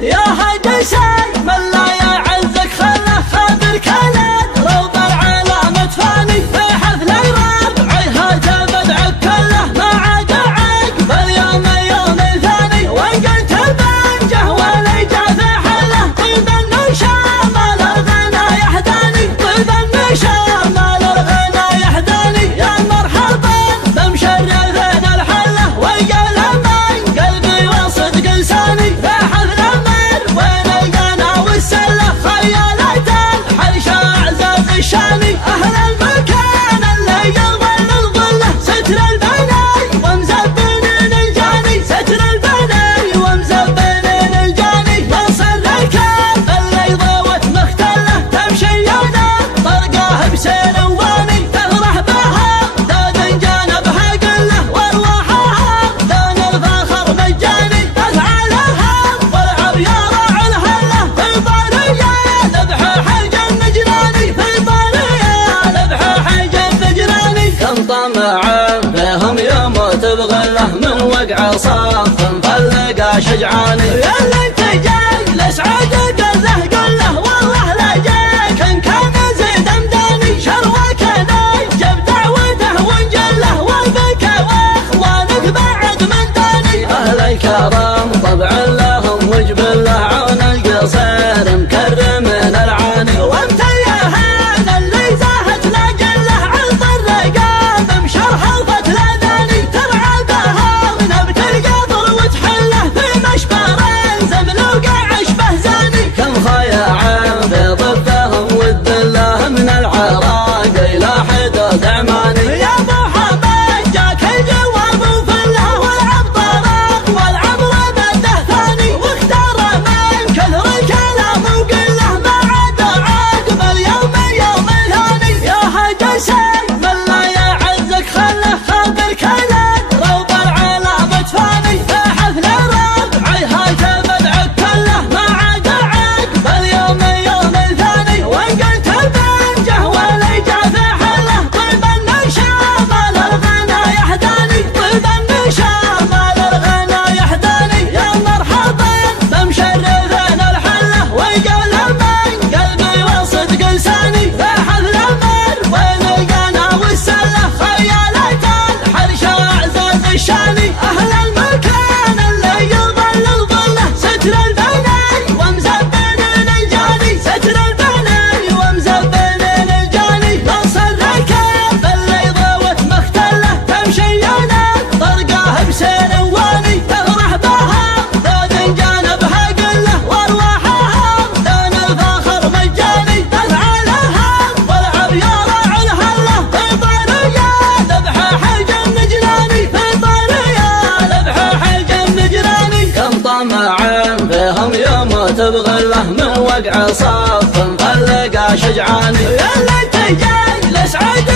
يا هجسي من لا يعزك خله خاطر كلاد روض العلامة فاني في حفل الربع هاجا بدعك كله ما عاد عقب اليوم يوم ثاني وان قلت البنجه ولي جا في حله طيب النشام الغنى يحداني طيب النشام الغنى يحداني يا مرحبا بمشرفين الحله والقلم من قلبي وصدق لساني في حفل المر وين القنا والسله خيالات الحرشه اعزاز الشاني اهل المكان اللي يظل الظله ستر البني ومزبنين الجاني ستر البني ومزبنين الجاني يوصل الكاب اللي ضوت مختله تمشي يونا طرقاه بسير واني تفرح بها داد جانبها قله وارواحها دون الفخر مجاني تفعلها والعب يا راعي الهله في طاريه ذبح حج النجراني في طاريه ذبح حج النجراني كم طمعا بهم يموت بغله من وقع صاف مفلقه شجعاني يلا انت جاي لسعد قله قله والله لا جاك ان كان زيد امداني شروك نجب دعوته ونجله وبك واخوانك بعد من داني اهل الكرم طبع لهم وجب له عون القصير مكرمين العاني وانت يا هان اللي زاهت لا جله عرض الرقاب مشرح الفتل ذاني ترعى بها ونبت القبر وتحله في مشبر زمن وقع اشبه زاني كم خياعا في ضدهم والذله من العراق الى حدود عماني يا ابو حمد جاك الجواب وفله والعب طرق والعبر بده ثاني واختار من كثر الكلام وقله ما عاد عقب اليوم يوم ثاني يا هجسي من لا يعزك خله خاطر كلاد روض العلامة فاني في حفل الربع هاجا بدعك كله ما عاد عقب اليوم يوم ثاني وان قلت البنجه ولي جا في حله طيب النشام الغنى يحداني طيب النشام الغنى يحداني يا مرحبا بمشرفين الحله والقلم من قلبي وصدق لساني في حفل المر وين القنا والسله خيالات الحرشه اعزاز الشاني اهل المكان اللي يظل الظله ستر البني ومزبنين الجاني ستر البني ومزبنين الجاني يوصل الكاب اللي ضوت مختله تمشي يونا طرقاه بسير واني تفرح بها دود جانبها قله وارواحها دون الفخر مجاني تفعلها والعب يا راعي الهله في طاريه ذبح حج النجراني في طاريه ذبح حج النجراني كم طمعا فيهم يموت بغله من وقع صاف مفلقه شجعاني يلا انت جاي لسعد